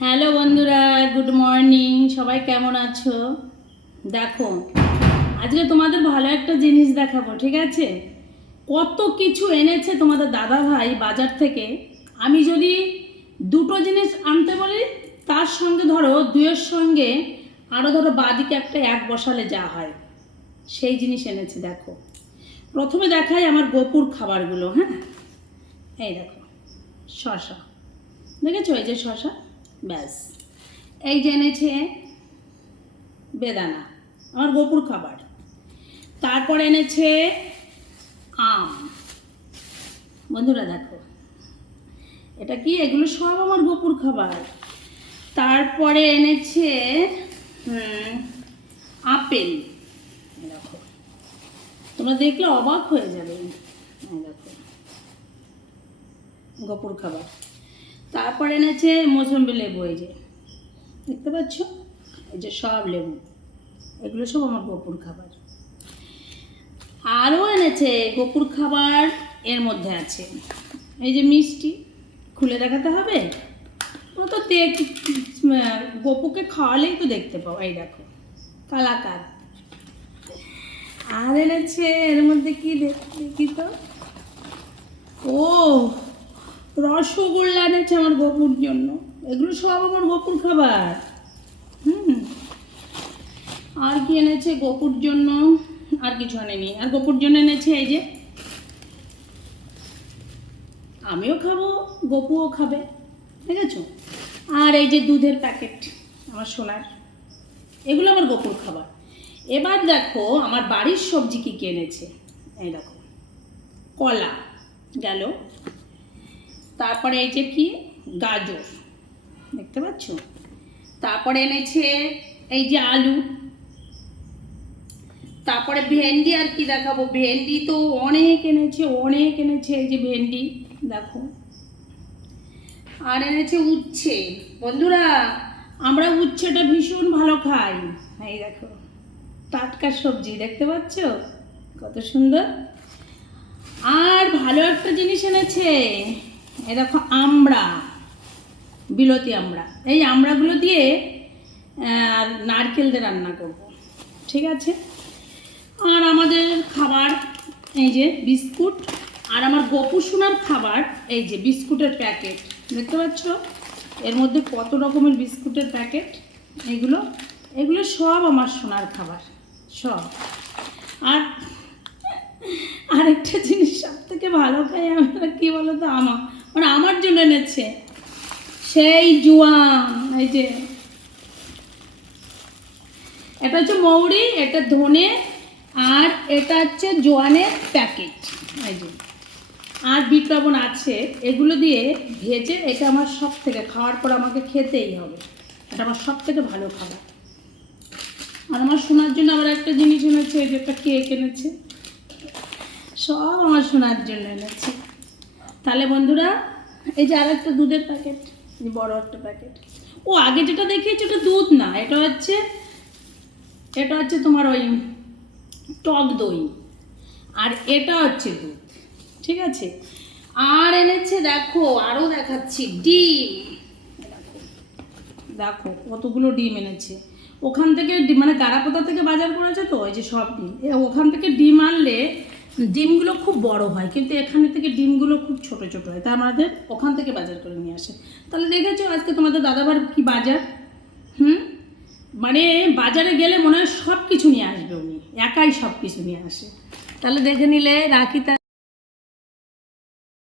Hello বন্ধুরা, good morning. সবাই কেমন আছো? দেখো, আজকে তোমাদের ভালো একটা জিনিস দেখাবো, ঠিক আছে? কত কিছু এনেছে তোমাদের দাদা ভাই বাজার থেকে। আমি যদি দুটো জিনিস আনতে বলি, তার সঙ্গে ধরো দুইয়ের সঙ্গে আরও ধরো বাদিকে একটা এক বসালে যা হয়, সেই জিনিস এনেছে। দেখো, প্রথমে দেখাই আমার গোপুর খাবারগুলো। হ্যাঁ, এই দেখো, শশা দেখেছো? এই যে শশা, ব্যাস। এই যে এনেছে বেদানা, আমার গোপুর খাবার। তারপর এনেছে আম। বন্ধুরা দেখো, এটা কি? এগুলো সব আমার গোপুর খাবার। তারপরে এনেছে আপেল। দেখো, তোমরা দেখলে অবাক হয়ে যাবে। দেখো, গোপুর খাবার। তারপর এনেছে মৌসুম্বি লেবু। এই যে দেখতে পাচ্ছ, এই যে সব লেবু, এগুলো সব আমার গোপুর খাবার। আরও এনেছে গোপুর খাবার, এর মধ্যে আছে এই যে মিষ্টি। খুলে দেখাতে হবে? ও তো গোপুকে খাওয়ালেই তো দেখতে পাও। এই দেখো, কালাকাঁদ। আর এনেছে এর মধ্যে কি দেখি তো, ও রসগোল্লা এনেছে আমার গোপুর জন্য। এগুলো সব আমার গোপুর খাবার। আর কি এনেছে গোপুর জন্য? আর কিছু আনেনি। আর গোপুর জন্য এনেছে এই যে, আমিও খাবো, গোপুও খাবে, ঠিক আছে? আর এই যে দুধের প্যাকেট আমার সোনার, এগুলো আমার গোপুর খাবার। এবার দেখো আমার বাড়ির সবজি কি এনেছে। এই দেখো, কলা গেল। তারপরে এই যে কি, গাজর, দেখতে পাচ্ছ? তারপরে এনেছে এই যে আলু। তারপরে ভেন্ডি। আর কি দেখাবো, ভেন্ডি তো অনেক এনেছে, অনেক এনেছে। এই যে ভেন্ডি দেখো। আর এনেছে উচ্ছে। বন্ধুরা, আমরা উচ্ছেটা ভীষণ ভালো খাই। এই দেখো, টাটকা সবজি, দেখতে পাচ্ছ কত সুন্দর। আর ভালো একটা জিনিস এনেছে, এই দেখো আমড়া, বিলতি আমড়া। এই আমড়াগুলো দিয়ে নারকেল দিয়ে রান্না করব, ঠিক আছে? আর আমাদের খাবার এই যে বিস্কুট। আর আমার গোপু সোনার খাবার এই যে বিস্কুটের প্যাকেট, দেখতে পাচ্ছ? এর মধ্যে কত রকমের বিস্কুটের প্যাকেট। এগুলো এগুলো সব আমার সোনার খাবার, সব। আর আরেকটা জিনিস সব থেকে ভালো খাই আমরা, কী বলো তো, আমার জন্য এনেছে সেই জোয়ান। এই যে এটা হচ্ছে মৌরি, এটা ধনে, আর এটা হচ্ছে জোয়ানের প্যাকেট। এই যে, আর বিট লবণ আছে। এগুলো দিয়ে ভেজে, এটা আমার সব থেকে, খাওয়ার পর আমাকে খেতেই হবে, এটা আমার সব থেকে ভালো খাবার। আর আমার সোনার জন্য আবার একটা জিনিস এনেছে, এই যে একটা কেক এনেছে, সব আমার সোনার জন্য এনেছে। তাহলে বন্ধুরা, এই যে আর একটা দুধের প্যাকেট, বড় একটা প্যাকেট। ও আগে যেটা দেখিয়েছে ওটা দুধ না, এটা হচ্ছে তোমার ওই টক দই, আর এটা হচ্ছে দুধ, ঠিক আছে? আর এনেছে দেখো, আরও দেখাচ্ছি, ডিম। দেখো কতগুলো ডিম এনেছে। ওখান থেকে মানে গারাপোতা থেকে বাজার করেছে তো, ওই যে সব ডিম। ওখান থেকে ডিম আনলে ডিমগুলো খুব বড় হয়, কিন্তু এখানে থেকে ডিমগুলো খুব ছোট ছোট হয়, তাই আমাদের ওখান থেকে বাজার করে নিয়ে আসে। তাহলে দেখেছো আজকে তোমাদের দাদাবার কি বাজার। মানে বাজারে গেলে মনে হয় সব কিছু নিয়ে আসবে উনি, একাই সব কিছু নিয়ে আসে। তাহলে দেখে নিলে রাখি।